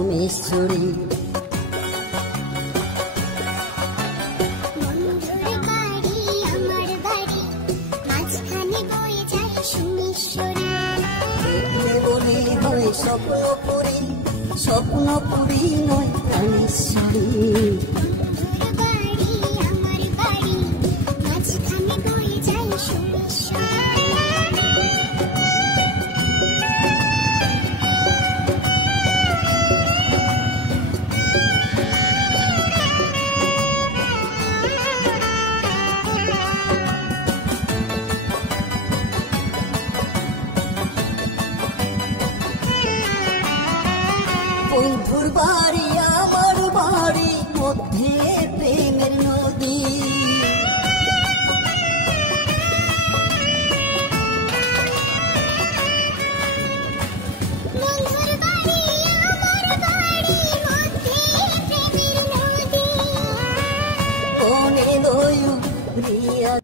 সোমেশ্বরী। দেখলে বলে হয় স্বপ্নপুরী, স্বপ্নপুরী নয় প্রাণেশ্বরী। বন্ধুর বাড়ি আমার বাড়ি মধ্যে প্রেমের নদী। মনে লয়ু রিয়া